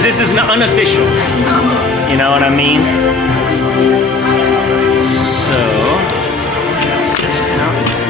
because this is unofficial. You know what I mean? So, check this out.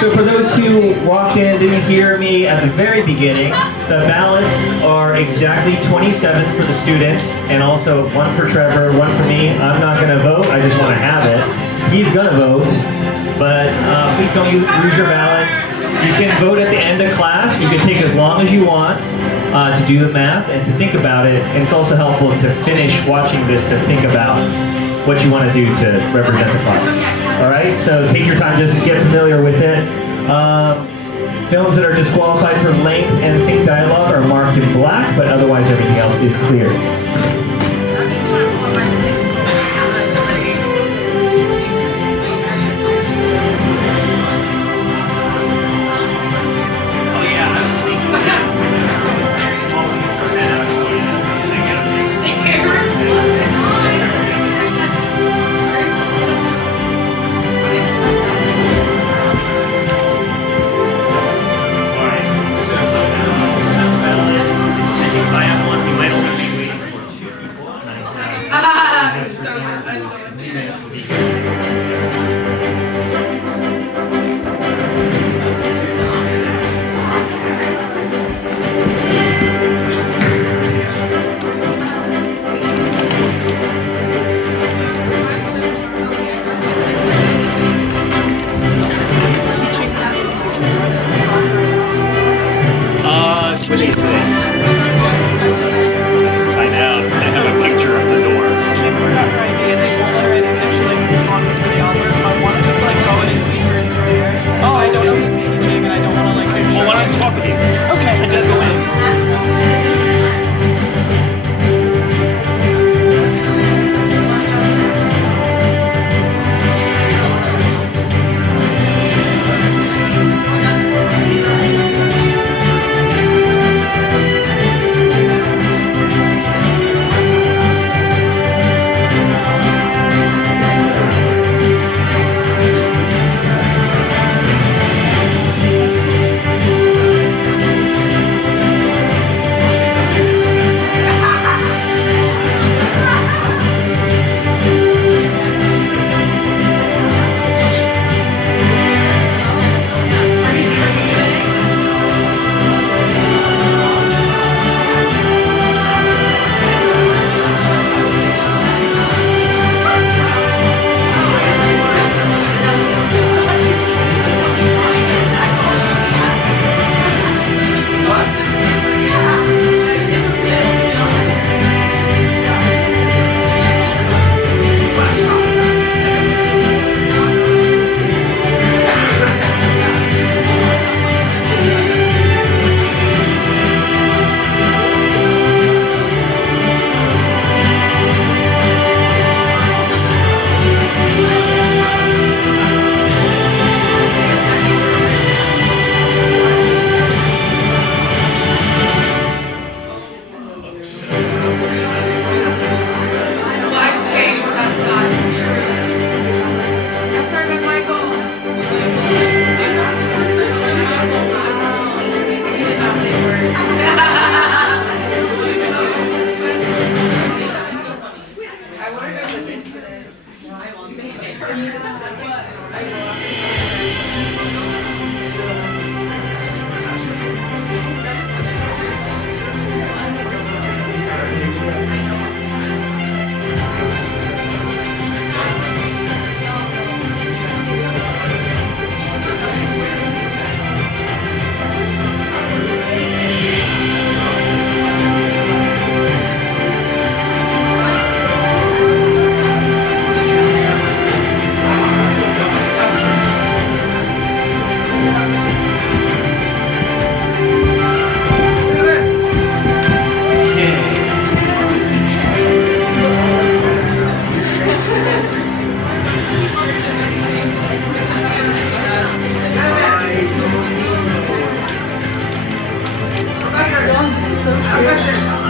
So for those who walked in and didn't hear me at the very beginning, the ballots are exactly 27 for the students, and also one for Trevor, one for me. I'm not going to vote, I just want to have it. He's going to vote, but please don't lose your ballot. You can vote at the end of class. You can take as long as you want to do the math and to think about it. And it's also helpful to finish watching this to think about what you want to do to represent the class. All right, so take your time, just get familiar with it. Films that are disqualified for length and sync dialogue are marked in black, but otherwise everything else is clear. I have one we might only be waiting for two.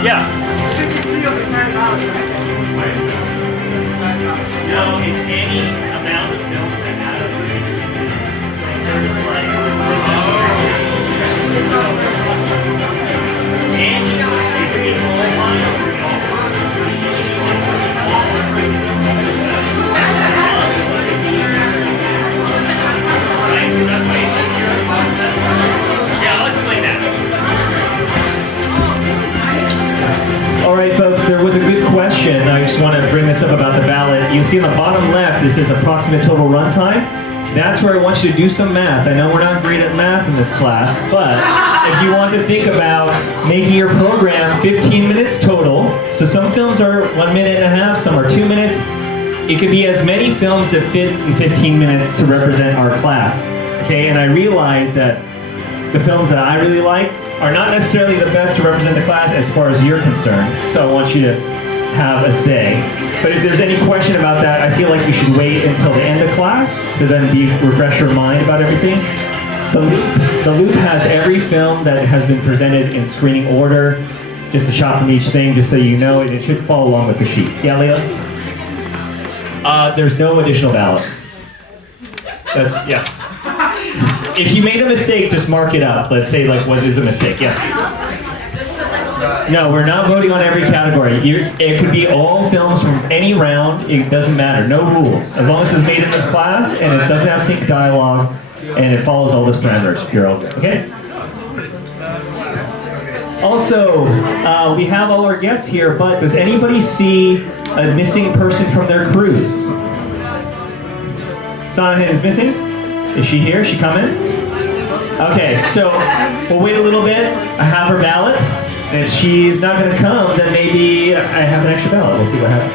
Yeah. No, in any amount of films that add up to 15 minutes. So if there's like, and you could be all line or all. Right, so that's why it says here. Yeah, I'll explain that. All right, folks, there was a good question. I just want to bring this up about the ballot. You can see on the bottom left, this is approximate total runtime. That's where I want you to do some math. I know we're not great at math in this class, but if you want to think about making your program 15 minutes total, so some films are 1.5 minutes, some are 2 minutes. It could be as many films that fit in 15 minutes to represent our class. Okay, and I realize that the films that I really like are not necessarily the best to represent the class as far as you're concerned, so I want you to have a say. But if there's any question about that, I feel like you should wait until the end of class to then refresh your mind about everything. The loop has every film that has been presented in screening order, just a shot from each thing, just so you know, and it should follow along with the sheet. Yeah, Leo? There's no additional ballots. That's, yes. If you made a mistake, just mark it up. Let's say, like, what is a mistake? Yes? No, we're not voting on every category. It could be all films from any round. It doesn't matter. No rules. As long as it's made in this class and it doesn't have sync dialogue and it follows all those parameters, you're all good. Okay? Also, we have all our guests here, but does anybody see a missing person from their cruise? Sanahan is missing? Is she here? Is she coming? Okay, so we'll wait a little bit. I have her ballot. And if she's not going to come, then maybe I have an extra ballot. We'll see what happens.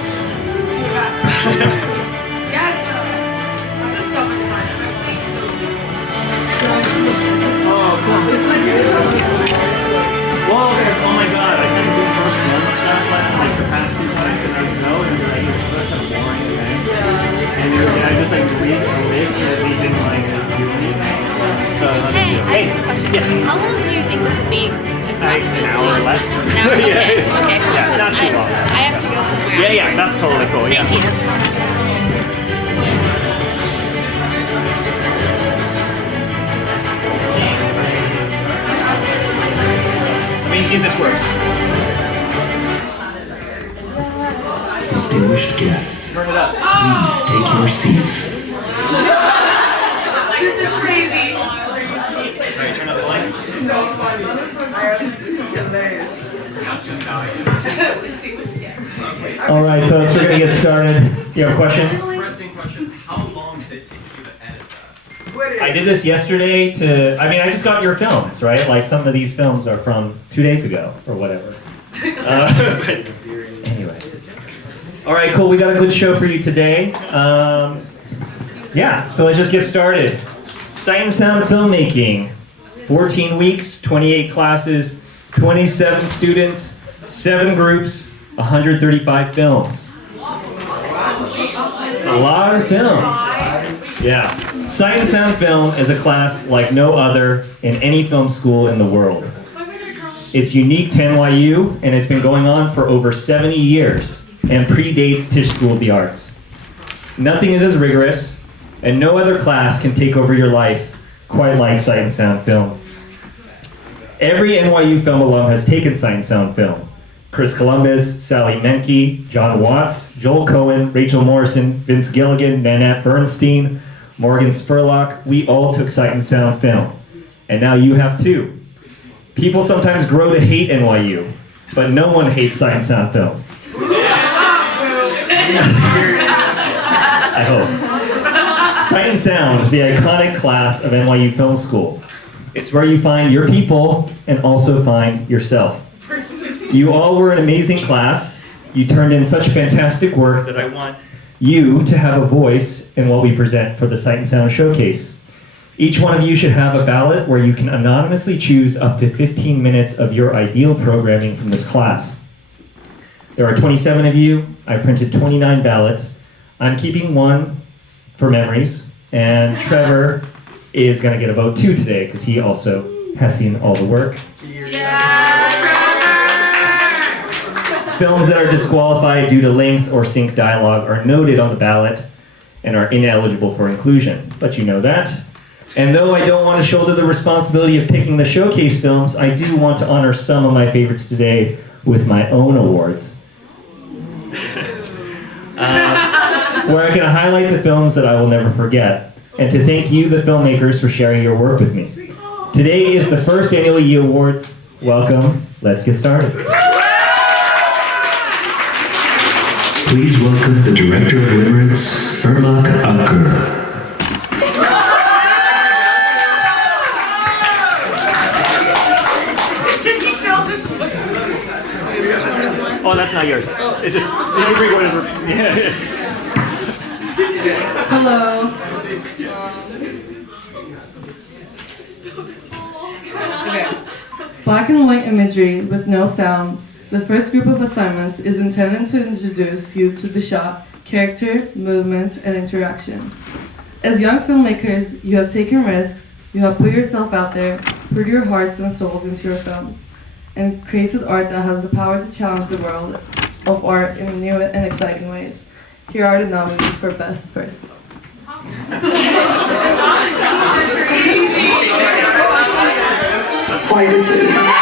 Oh, cool. Well, oh my god, I couldn't do the first one stuff like the past 2 times and I know and like it's such a boring thing. And I just like read through this and we didn't like do anything. So Hey, I have a question. Yes. How long do you think this would be? An hour or less. An hour? Okay. Okay. Yeah, not too long. I have to go somewhere. Yeah, that's totally cool. Yeah. Thank you. Let me see if this works. Distinguished guests, Turn it up. please take your seats. This is crazy. Ready, turn up the lights. All right, folks, we're going to get started. You have a question? Pressing question. How long did it take you to edit that? I did this yesterday I just got your films, right? Like some of these films are from 2 days ago or whatever. But anyway. All right, cool. We got a good show for you today. Yeah, so let's just get started. Sight and Sound Filmmaking. 14 weeks, 28 classes, 27 students, 7 groups, 135 films. It's a lot of films. Yeah. Sight and Sound Film is a class like no other in any film school in the world. It's unique to NYU, and it's been going on for over 70 years and predates Tisch School of the Arts. Nothing is as rigorous, and no other class can take over your life quite like Sight and Sound Film. Every NYU film alum has taken Sight and Sound Film. Chris Columbus, Sally Menke, John Watts, Joel Cohen, Rachel Morrison, Vince Gilligan, Nanette Bernstein, Morgan Spurlock, we all took Sight and Sound Film. And now you have too. People sometimes grow to hate NYU, but no one hates Sight and Sound Film. I hope. Sight and Sound, the iconic class of NYU Film School. It's where you find your people and also find yourself. You all were an amazing class. You turned in such fantastic work that I want you to have a voice in what we present for the Sight and Sound Showcase. Each one of you should have a ballot where you can anonymously choose up to 15 minutes of your ideal programming from this class. There are 27 of you. I printed 29 ballots. I'm keeping one for memories, and Trevor is going to get a vote too today because he also has seen all the work. Yeah, Films that are disqualified due to length or sync dialogue are noted on the ballot and are ineligible for inclusion. But you know that. And though I don't want to shoulder the responsibility of picking the showcase films, I do want to honor some of my favorites today with my own awards. Where I can highlight the films that I will never forget, and to thank you, the filmmakers, for sharing your work with me. Today is the first annual E Awards. Welcome. Let's get started. Please welcome the director of Emirates, Irmak Akır. Oh, that's not yours. It's just, you bring whatever. Yeah. Hello. Okay. Black and white imagery with no sound. The first group of assignments is intended to introduce you to the shot, character, movement, and interaction. As young filmmakers, you have taken risks, you have put yourself out there, poured your hearts and souls into your films, and created art that has the power to challenge the world of art in new and exciting ways. Here are the nominees for Best First Film. Quietude.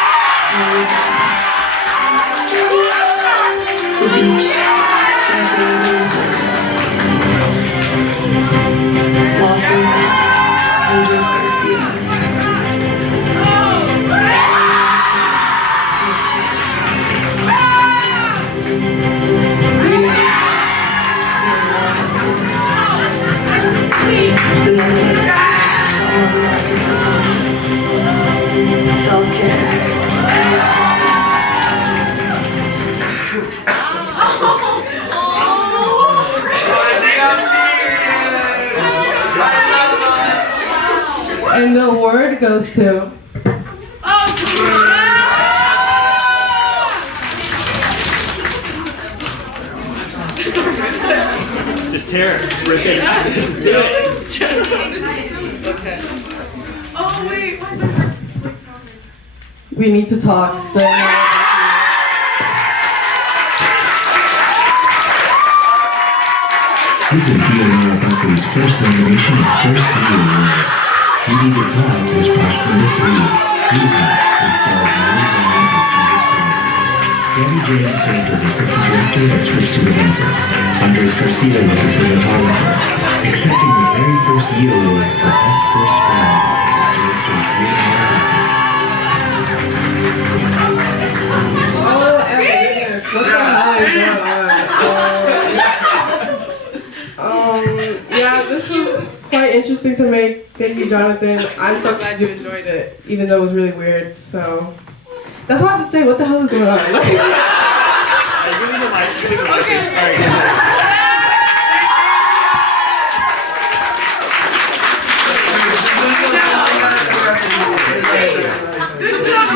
The beach. Sensory. Lost in Maurice Garcia. The necklace. Self-care. And the award goes to Just tear it. Rip it. Just do it. Okay. Oh wait, we need to talk. This is Diana Buckley's first nomination and first E Award. We Need to Talk was pushed number 3. Impact, it stars Maurice as Jesus Christ. Gabby James served as assistant director and script supervisor. Andres Garcia was the cinematographer. Accepting the very first E Award for Best First Film was director Green Oh my goodness, what the hell is going on? Yeah, this was quite interesting to make. Thank you, Jonathan. I'm so glad you enjoyed it, even though it was really weird. So that's all I have to say. What the hell is going on?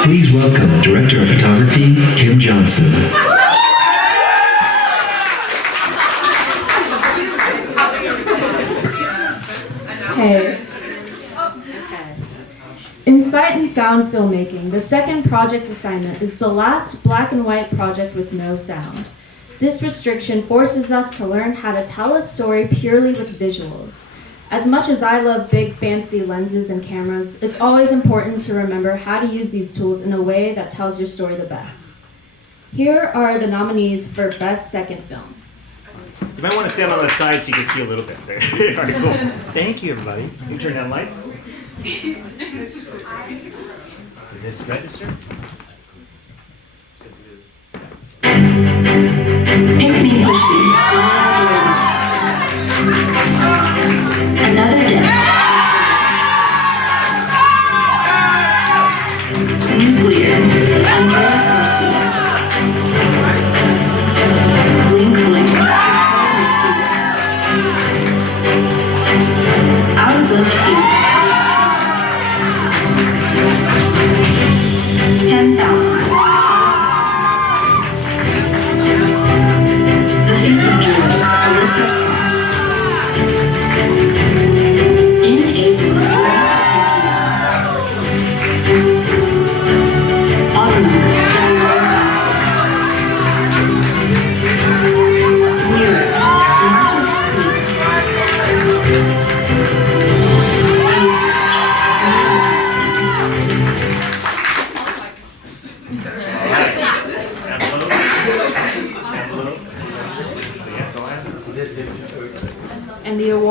Please welcome Director of Photography, Kim Johnson. Hey. In sight and sound filmmaking, the second project assignment is the last black and white project with no sound. This restriction forces us to learn how to tell a story purely with visuals. As much as I love big fancy lenses and cameras, it's always important to remember how to use these tools in a way that tells your story the best. Here are the nominees for Best Second Film. You might want to stand on the side so you can see a little bit there. All right, cool. Thank you, everybody. Can you turn down lights? Did this register? Pink Me Pushby. Another Day. Nuclear. Andres Garcia. Blink Blink. Out of Left Field. 10,000. The Thief of Joy. Alyssa Fox. In April, Maurice Garcia. Autumn.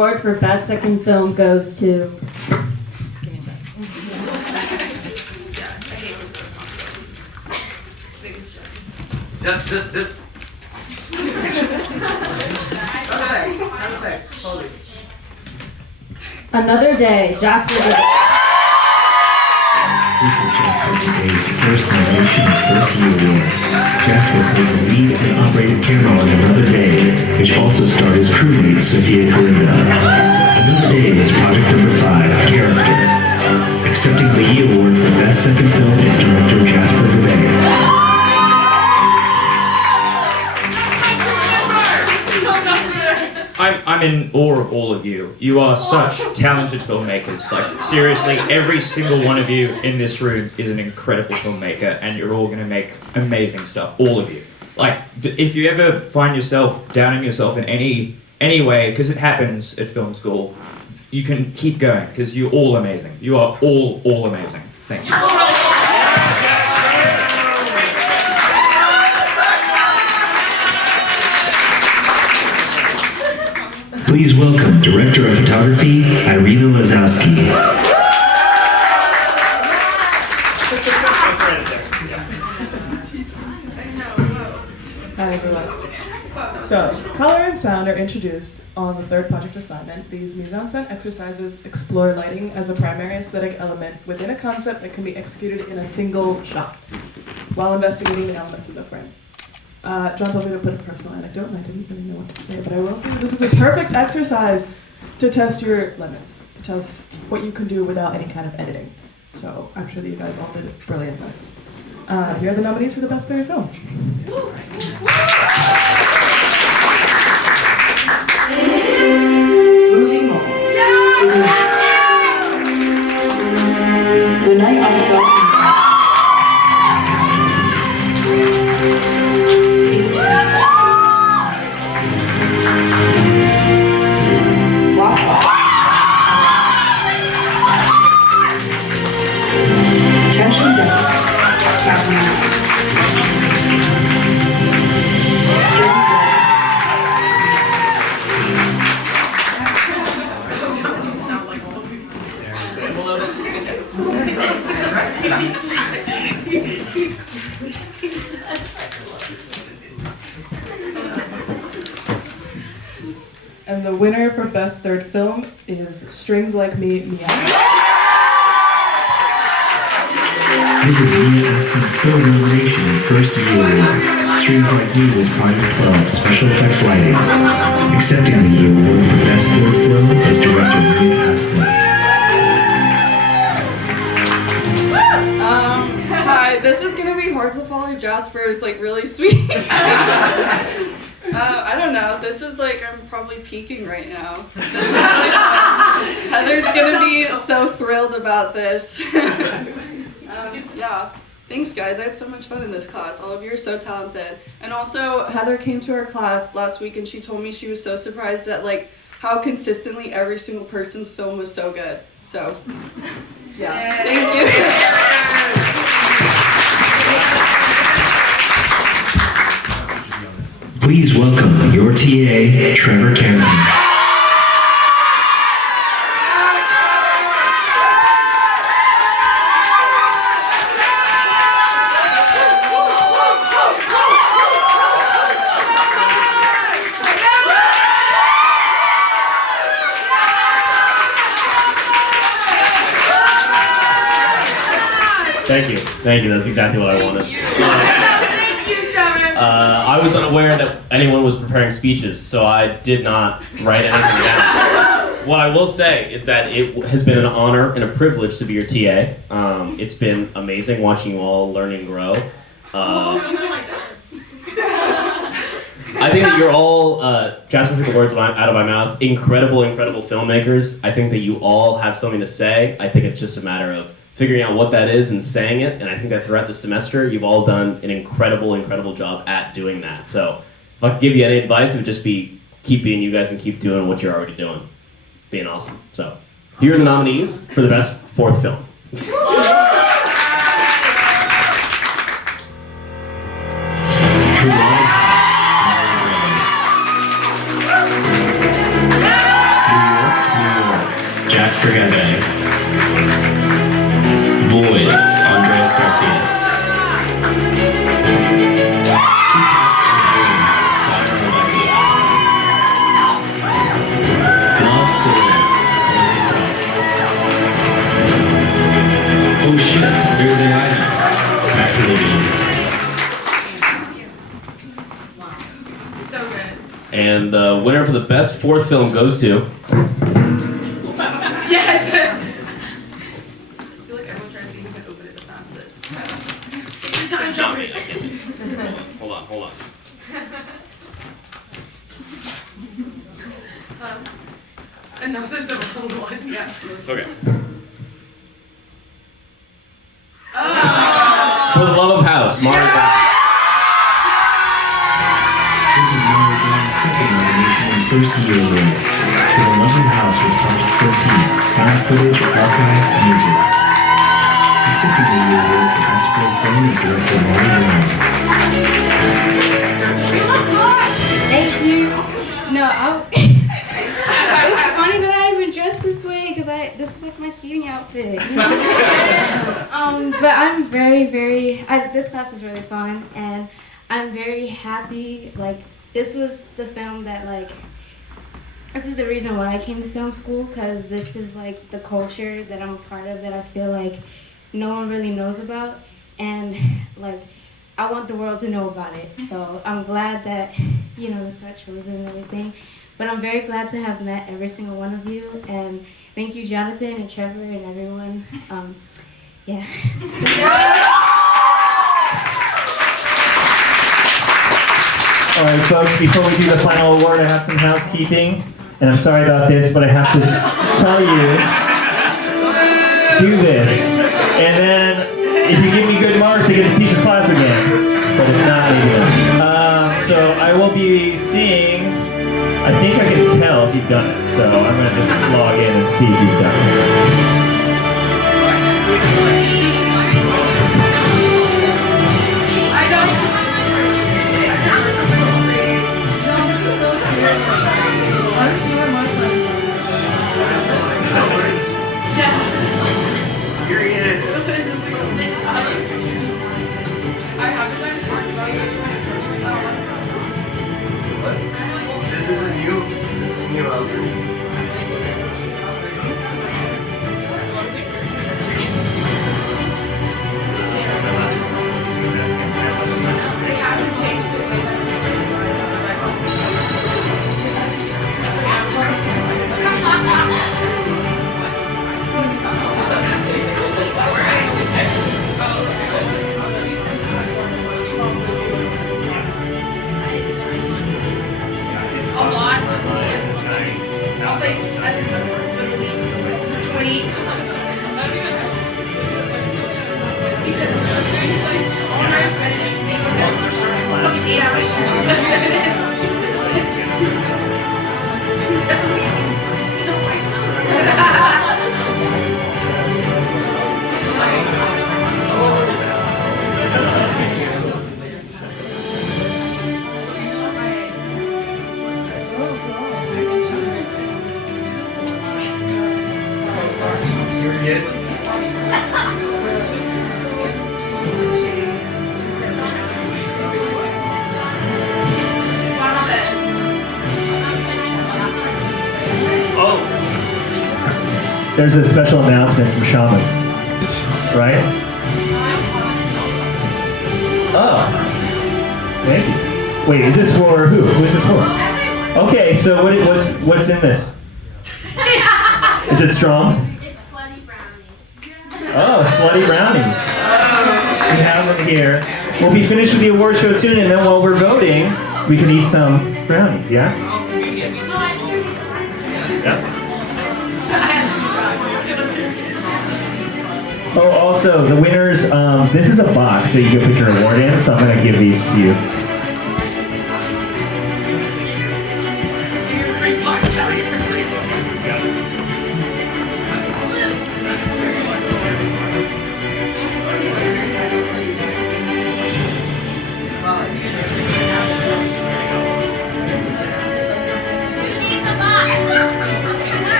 award for Best Second Film goes to... Give me a sec. Zip, zip, zip. Another Day, Jasper Gooding. This is Jasper Today's first nomination and first year award. Jasper played the lead and operated camera on Another Day, which also starred his crewmate Sophia Kalinda. Another Day is project number 5, Character. Accepting the E Award for Best Second Film is director Jasper Gooding. I'm in awe of all of you. You are such talented filmmakers. Like, seriously, every single one of you in this room is an incredible filmmaker, and you're all gonna make amazing stuff. All of you. Like, if you ever find yourself doubting yourself in any way, because it happens at film school, you can keep going, because you're all amazing. You are all amazing. Thank you. Please welcome Director of Photography, Irina Lazowski. Hi everyone. So, color and sound are introduced on the third project assignment. These mise-en-scène exercises explore lighting as a primary aesthetic element within a concept that can be executed in a single shot while investigating the elements of the frame. John told me to put a personal anecdote, and I didn't really know what to say, but I will say that this is a perfect exercise to test your limits, to test what you can do without any kind of editing. So I'm sure that you guys all did it brilliantly. Here are the nominees for the Best Third Film. Moving on. The night I felt Attention deficit. And the winner for Best Third Film is Strings Like Me, Meow. This is Mia Aston's third nomination and first year award. Strings Like Me was Project 12, Special Effects Lighting. Accepting the E Award for Best Third Film is director Mia Aston. Hi, this is gonna be hard to follow Jasper's like really sweet. I don't know. This is like I'm probably peaking right now. This is really fun. Heather's gonna be so thrilled about this. Yeah. Thanks, guys. I had so much fun in this class. All of you are so talented. And also, Heather came to our class last week and she told me she was so surprised at like how consistently every single person's film was so good. So, yeah. Thank you. Please welcome your TA, Trevor Canton. Thank you. That's exactly what I wanted. I was unaware that anyone was preparing speeches, so I did not write anything down. What I will say is that it has been an honor and a privilege to be your TA. It's been amazing watching you all learn and grow. I think that you're all, Jasper took the words out of my mouth, incredible filmmakers. I think that you all have something to say. I think it's just a matter of figuring out what that is and saying it, and I think that throughout the semester, you've all done an incredible job at doing that. So if I could give you any advice, it would just be keep being you guys and keep doing what you're already doing. Being awesome. So here are the nominees for the best fourth film. And the winner for the best fourth film goes to. Yes! I feel like everyone's trying to see who can open it the fastest. It's not me. I can't do it. Hold on. And now there's the wrong one. Yeah. Okay. Oh. For the love of house, Maurice. This is Mary Brown's second nomination and first year winner. For the love of house was Project 13, found footage, archive, music. Accepting the year award for best fourth film is director Mary Brown. Thank you. No, it was funny that I even dressed this way because this was like my skating outfit. You know? But I'm very, this class was really fun, and I'm very happy. Like, this was the film that, like, this is the reason why I came to film school, because this is like the culture that I'm a part of that I feel like no one really knows about, and like I want the world to know about it. So I'm glad that, you know, this got chosen and everything. But I'm very glad to have met every single one of you, and thank you, Jonathan and Trevor and everyone. Yeah. All right, folks, before we do the final award, I have some housekeeping. And I'm sorry about this, but I have to tell you, do this. And then, if you give me good marks, I get to teach this class again. But if not, maybe not. So I will be seeing, I think I can tell if you've done it. So I'm going to just log in and see if you've done it. This is a new algorithm. They haven't changed it. A lot. I'll say as in literally 20. Because all night spending 8 hours. Oh! There's a special announcement from Shaman. Right? Oh. Thank you. Wait, is this for who? Who is this for? Okay, so what's in this? Is it strong? It's slutty brownies. Oh, slutty brownies. We have them here. We'll be finished with the award show soon, and then while we're voting, we can eat some brownies, yeah? Yeah. Oh, also, the winners, this is a box that you can put your award in, so I'm going to give these to you.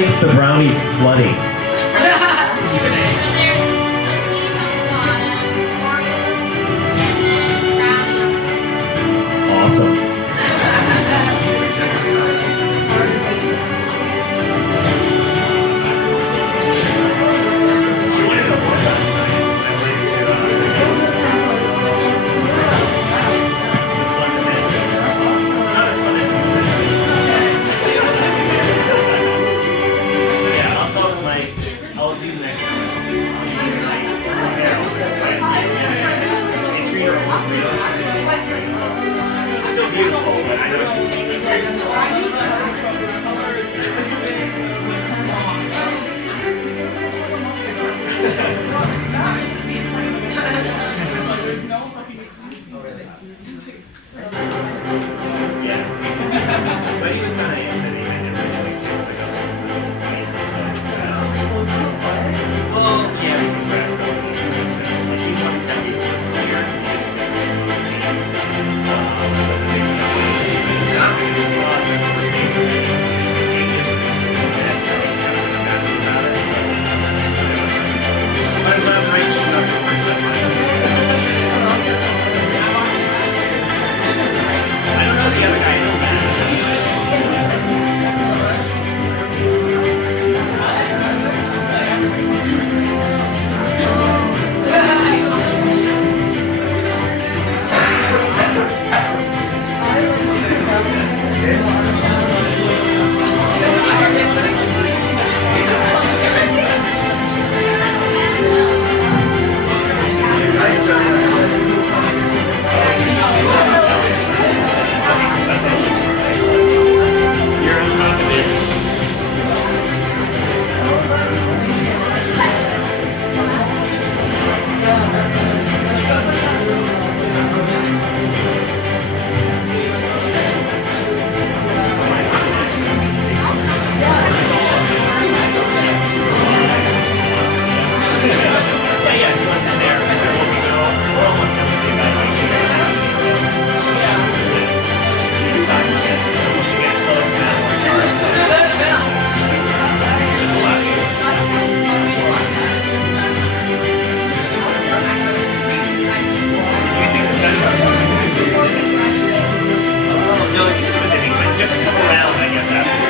makes the brownies slutty? Awesome. Still beautiful, but I know but he was kind of into the well, yeah, I don't know if the other guy knows that. You're on top of it. Yeah, she wasn't there. I said, well, we're almost done with the no, you can do anything. Just come around, I guess, after.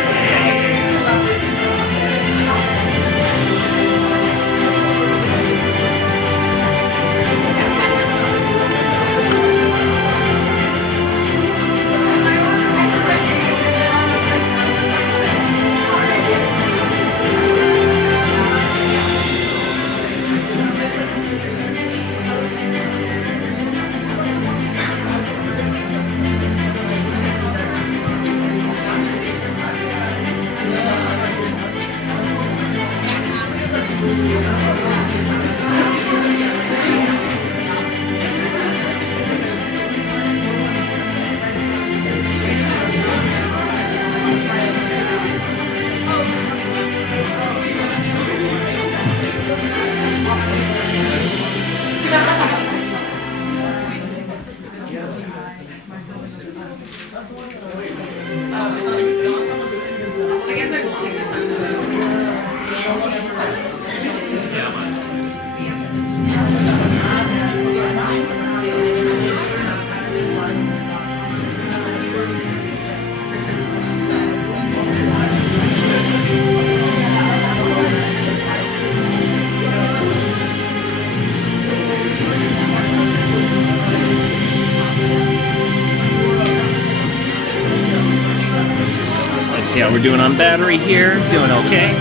Let's see how we're doing on battery here. Doing okay.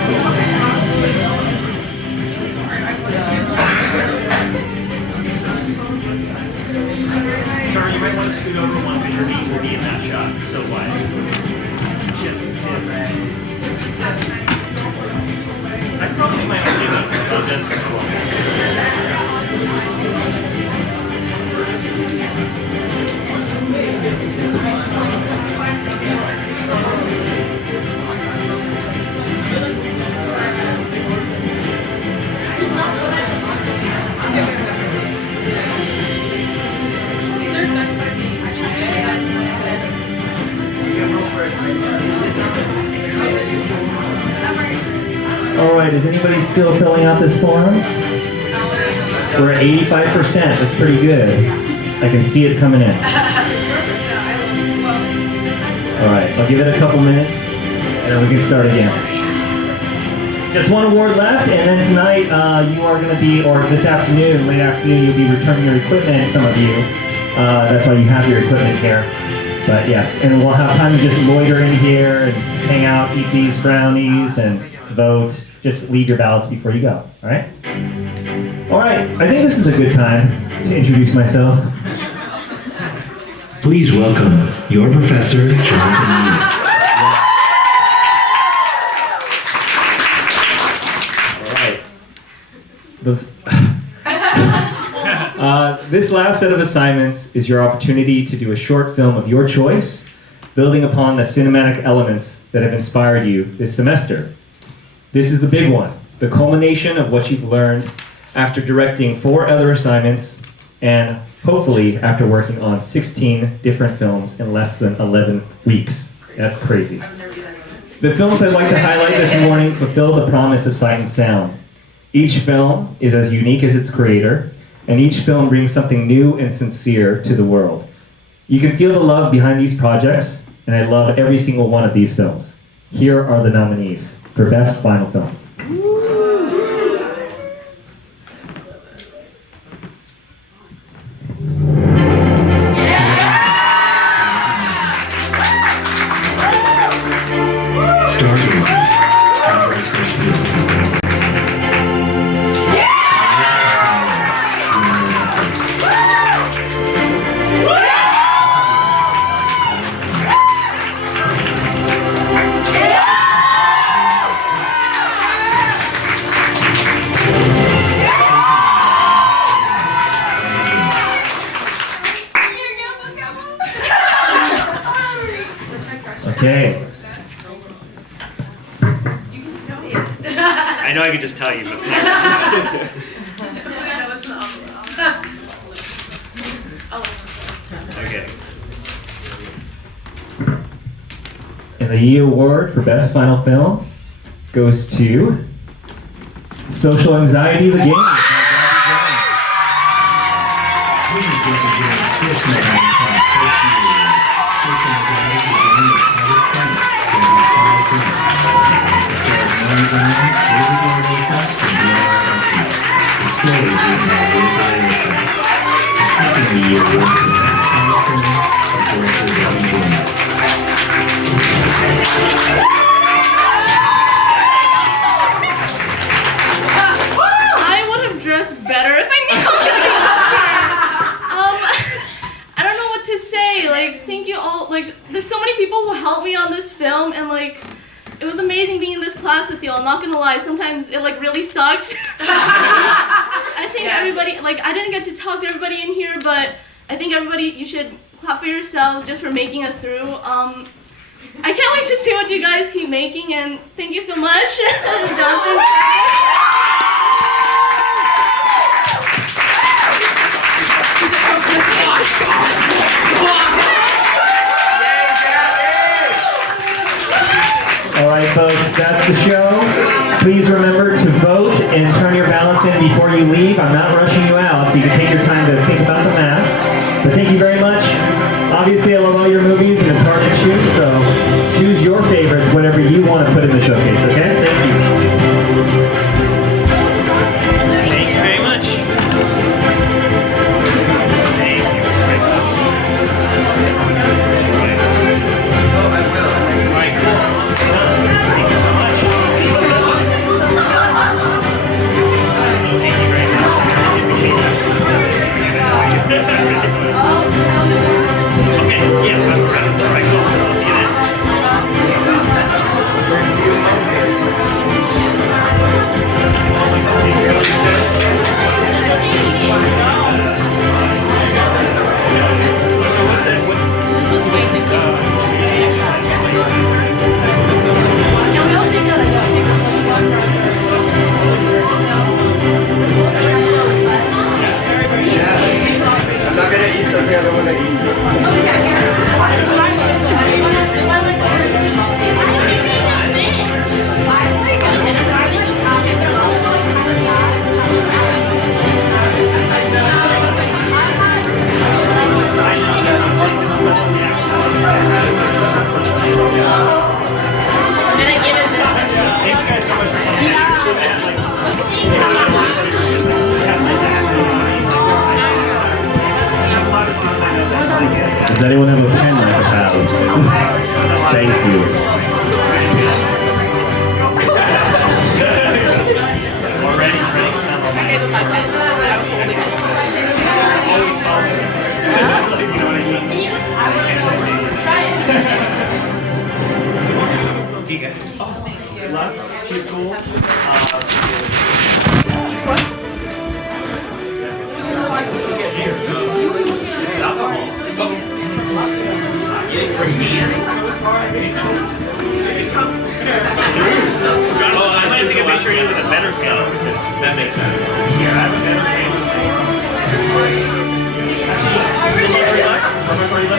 Charlie, you might want to scoot over one because your knee will be in that shot. So wide. Just sit back. I probably do my own knee because that's right, is anybody still filling out this form? We're at 85%, that's pretty good. I can see it coming in. All right, I'll give it a couple minutes, and then we can start again. Just one award left, and then tonight you are going to be, or this afternoon, late afternoon, you'll be returning your equipment, some of you. That's why you have your equipment here. But yes, and we'll have time to just loiter in here and hang out, eat these brownies, and vote. Just leave your ballots before you go, all right? All right, I think this is a good time to introduce myself. Please welcome your professor, Jonathan Lee. This last set of assignments is your opportunity to do a short film of your choice, building upon the cinematic elements that have inspired you this semester. This is the big one, the culmination of what you've learned after directing 4 other assignments and hopefully after working on 16 different films in less than 11 weeks. That's crazy. The films I'd like to highlight this morning fulfill the promise of Sight and Sound. Each film is as unique as its creator, and each film brings something new and sincere to the world. You can feel the love behind these projects, and I love every single one of these films. Here are the nominees for Best Final Film. Okay. I know I could just tell you, but okay. And the E Award for Best Final Film goes to Social Anxiety, the Game. Please give the James first night on first year. Social Anxiety, the Game is Tyler Kenneth, It stars Mary Brown, David Barbosa, and Diana Ortiz. The story is written by Will Barbosa. Accepting the E Award for Best Final Film is director Debbie Jordan. I would have dressed better if I knew I was gonna be up here. I don't know what to say. Like, thank you all. Like, there's so many people who helped me on this film, and like, it was amazing being in this class with you all. I'm not gonna lie, sometimes it like really sucks. I think everybody, like, I didn't get to talk to everybody in here, but I think everybody, you should clap for yourselves just for making it through. I can't wait to see what you guys keep making, and thank you so much, Jonathan. All right, folks, that's the show. Please remember to vote and turn your ballots in before you leave. I'm not rushing you out, so you can take your time to think about the math. But thank you very much. Obviously, I love all your movies, and it's hard to choose, so choose your favorites, whatever you want to put in the showcase, okay? Thank you. Thank you very much. Thank you very much. Oh, I will. All right, cool. Thank you so much. Thank you very much. Okay, yes, I'm around. All right, cool. I'll see you then. anyone have a pen I could have? Thank you. Already drinks. I gave him my pen. I was holding it. Always fun. You know what I mean? Love, she's cool. You didn't bring me in? I'm so sorry. John, I might take a picture of you with a better camera because That makes sense. here, I have a better camera. Actually, remember you left?